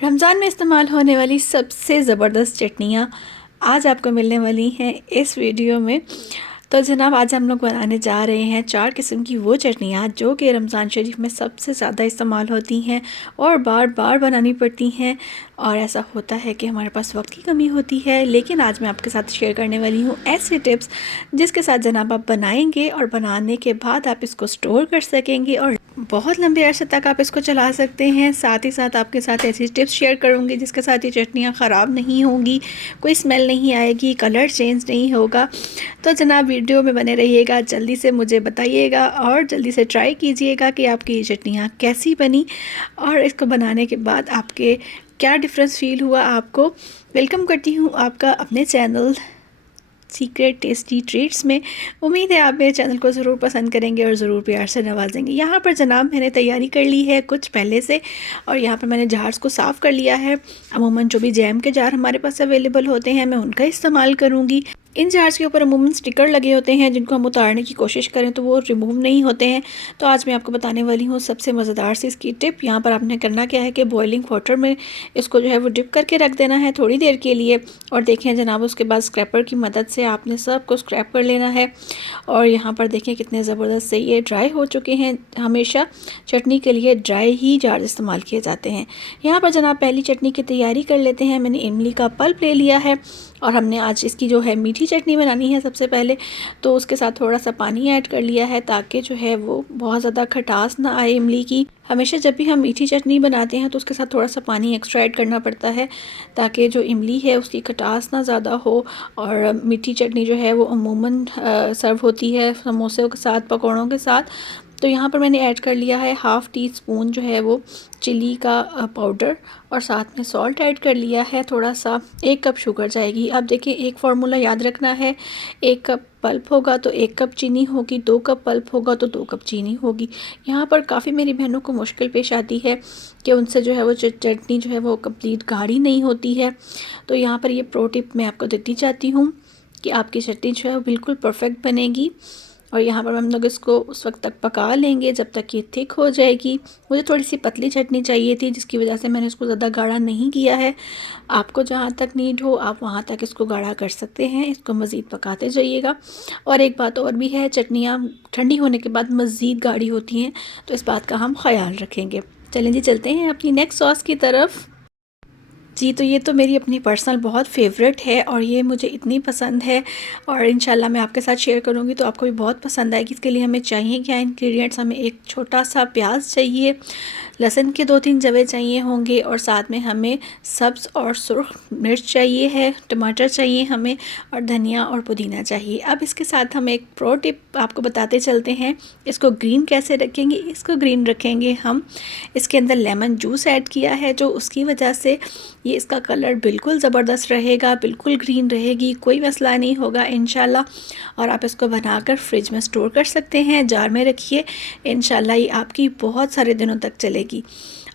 रमज़ान में इस्तेमाल होने वाली सबसे ज़बरदस्त चटनियाँ आज आपको मिलने वाली हैं इस वीडियो में। तो जनाब आज हम लोग बनाने जा रहे हैं 4 किस्म की वो चटनियाँ जो कि रमज़ान शरीफ में सबसे ज़्यादा इस्तेमाल होती हैं और बार बार बनानी पड़ती हैं। और ऐसा होता है कि हमारे पास वक्त की कमी होती है, लेकिन आज मैं आपके साथ शेयर करने वाली हूँ ऐसे टिप्स जिसके साथ जनाब आप बनाएंगे और बनाने के बाद आप इसको स्टोर कर सकेंगे और बहुत लंबे अरसे तक आप इसको चला सकते हैं। साथ ही साथ आपके साथ ऐसी टिप्स शेयर करूँगी जिसके साथ ये चटनियाँ ख़राब नहीं होंगी, कोई स्मेल नहीं आएगी, कलर चेंज नहीं होगा। तो जनाब वीडियो में बने रहिएगा, जल्दी से मुझे बताइएगा और जल्दी से ट्राई कीजिएगा कि आपकी ये चटनियाँ कैसी बनी और इसको बनाने के बाद आपके क्या डिफरेंस फ़ील हुआ आपको। वेलकम करती हूँ आपका अपने चैनल सीक्रेट टेस्टी ट्रीट्स में। उम्मीद है आप मेरे चैनल को ज़रूर पसंद करेंगे और ज़रूर प्यार से नवाजेंगे। यहाँ पर जनाब मैंने तैयारी कर ली है कुछ पहले से, और यहाँ पर मैंने जार्स को साफ़ कर लिया है। अमूमन जो भी जैम के जार हमारे पास अवेलेबल होते हैं मैं उनका इस्तेमाल करूँगी। इन जार्स के ऊपर अमूमन स्टिकर लगे होते हैं जिनको हम उतारने की कोशिश करें तो वो रिमूव नहीं होते हैं। तो आज मैं आपको बताने वाली हूँ सबसे मज़ेदार सी इसकी टिप। यहाँ पर आपने करना क्या है कि बॉइलिंग वाटर में इसको जो है वो डिप करके रख देना है थोड़ी देर के लिए। और देखें जनाब उसके बाद स्क्रैपर की मदद से आपने सबको स्क्रैप कर लेना है। और यहाँ पर देखें कितने ज़बरदस्त से ये ड्राई हो चुके हैं। हमेशा चटनी के लिए ड्राई ही जार इस्तेमाल किए जाते हैं। यहाँ पर जनाब पहली चटनी की तैयारी कर लेते हैं। मैंने इमली का पल्प ले लिया है और हमने आज इसकी जो है मीठी चटनी बनानी है सबसे पहले, तो उसके साथ थोड़ा सा पानी ऐड कर लिया है ताकि जो है वो बहुत ज़्यादा खटास ना आए इमली की। हमेशा जब भी हम मीठी चटनी बनाते हैं तो उसके साथ थोड़ा सा पानी एक्स्ट्रा ऐड करना पड़ता है ताकि जो इमली है उसकी खटास ना ज़्यादा हो। और मीठी चटनी जो है वो अमूमन सर्व होती है समोसे के साथ, पकौड़ों के साथ। तो यहाँ पर मैंने ऐड कर लिया है हाफ़ टी स्पून जो है वो चिली का पाउडर, और साथ में सॉल्ट ऐड कर लिया है थोड़ा सा। 1 कप शुगर जाएगी। अब देखिए एक फार्मूला याद रखना है, 1 कप पल्प होगा तो 1 कप चीनी होगी, 2 कप पल्प होगा तो 2 कप चीनी होगी। यहाँ पर काफ़ी मेरी बहनों को मुश्किल पेश आती है कि उनसे जो है वो चटनी जो है वो कंप्लीट गाढ़ी नहीं होती है। तो यहाँ पर ये प्रो टिप मैं आपको देती चाहती हूँ कि आपकी चटनी जो है वो बिल्कुल परफेक्ट बनेगी। और यहाँ पर हम लोग इसको उस वक्त तक पका लेंगे जब तक ये थिक हो जाएगी। मुझे थोड़ी सी पतली चटनी चाहिए थी जिसकी वजह से मैंने इसको ज़्यादा गाढ़ा नहीं किया है। आपको जहाँ तक नीड हो आप वहाँ तक इसको गाढ़ा कर सकते हैं। इसको मज़ीद पकाते जाइएगा। और एक बात और भी है, चटनियाँ ठंडी होने के बाद मज़ीद गाढ़ी होती हैं, तो इस बात का हम ख्याल रखेंगे। चलें जी चलते हैं अपनी नेक्स्ट सॉस की तरफ। जी, तो ये तो मेरी अपनी पर्सनल बहुत फ़ेवरेट है और ये मुझे इतनी पसंद है और इंशाल्लाह मैं आपके साथ शेयर करूँगी तो आपको भी बहुत पसंद आएगी। इसके लिए हमें चाहिए क्या इंग्रेडिएंट्स, हमें एक छोटा सा प्याज चाहिए, लहसुन के 2-3 जवे चाहिए होंगे, और साथ में हमें सब्ज़ और सुर्ख मिर्च चाहिए है, टमाटर चाहिए हमें, और धनिया और पुदीना चाहिए। अब इसके साथ हम एक प्रो टिप आपको बताते चलते हैं। इसको ग्रीन कैसे रखेंगे? इसको ग्रीन रखेंगे हम, इसके अंदर लेमन जूस ऐड किया है जो उसकी वजह से ये इसका कलर बिल्कुल ज़बरदस्त रहेगा, बिल्कुल ग्रीन रहेगी, कोई मसला नहीं होगा इंशाल्लाह। और आप इसको बनाकर फ्रिज में स्टोर कर सकते हैं, जार में रखिए, इंशाल्लाह ये आपकी बहुत सारे दिनों तक चलेगी।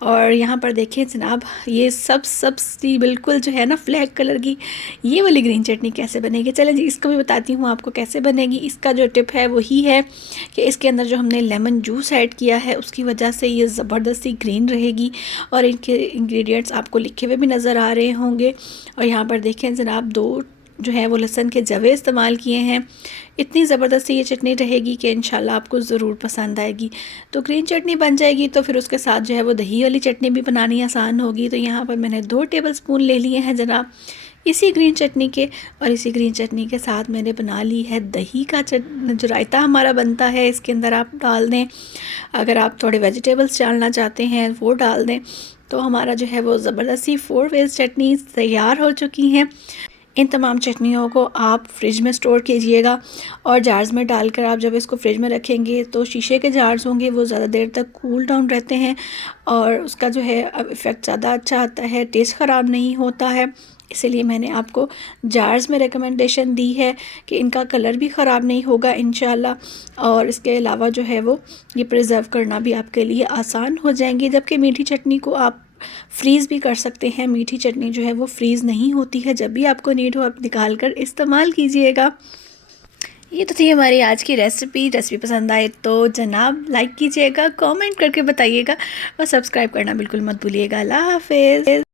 और यहाँ पर देखिए जनाब ये सब्ज़ी बिल्कुल जो है ना फ्लैग कलर की, ये वाली ग्रीन चटनी कैसे बनेगी, चलें जी इसको भी बताती हूँ आपको कैसे बनेगी। इसका जो टिप है वही है कि इसके अंदर जो हमने लेमन जूस ऐड किया है उसकी वजह से ये ज़बरदस्ती ग्रीन रहेगी। और इनके इंग्रेडिएंट्स आपको लिखे हुए भी नज़र आ रहे होंगे। और यहाँ पर देखें जनाब 2 जो है वो लहसुन के जवे इस्तेमाल किए हैं। इतनी ज़बरदस्त ये चटनी रहेगी कि इंशाल्लाह आपको ज़रूर पसंद आएगी। तो ग्रीन चटनी बन जाएगी तो फिर उसके साथ जो है वो दही वाली चटनी भी बनानी आसान होगी। तो यहाँ पर मैंने 2 टेबलस्पून ले लिए हैं जनाब इसी ग्रीन चटनी के, और इसी ग्रीन चटनी के साथ मैंने बना ली है दही का जो रायता हमारा बनता है इसके अंदर आप डाल दें। अगर आप थोड़े वेजिटेबल्स डालना चाहते हैं वो डाल दें। तो हमारा जो है वो ज़बरदस्ती 4 वेज चटनी तैयार हो चुकी हैं। इन तमाम चटनियों को आप फ्रिज में स्टोर कीजिएगा और जार्स में डालकर आप जब इसको फ्रिज में रखेंगे तो शीशे के जार्स होंगे वो ज़्यादा देर तक कूल डाउन रहते हैं और उसका जो है इफ़ेक्ट ज़्यादा अच्छा आता है, टेस्ट ख़राब नहीं होता है। इसीलिए मैंने आपको जार्स में रिकमेंडेशन दी है कि इनका कलर भी ख़राब नहीं होगा इंशाल्लाह। और इसके अलावा जो है वो ये प्रिज़र्व करना भी आपके लिए आसान हो जाएंगी। जबकि मीठी चटनी को आप फ्रीज़ भी कर सकते हैं। मीठी चटनी जो है वो फ्रीज़ नहीं होती है, जब भी आपको नीड हो आप निकाल कर इस्तेमाल कीजिएगा। ये तो थी हमारी आज की रेसिपी पसंद आए तो जनाब लाइक कीजिएगा, कमेंट करके बताइएगा और सब्सक्राइब करना बिल्कुल मत भूलिएगा। अल्लाह हाफ़िज़।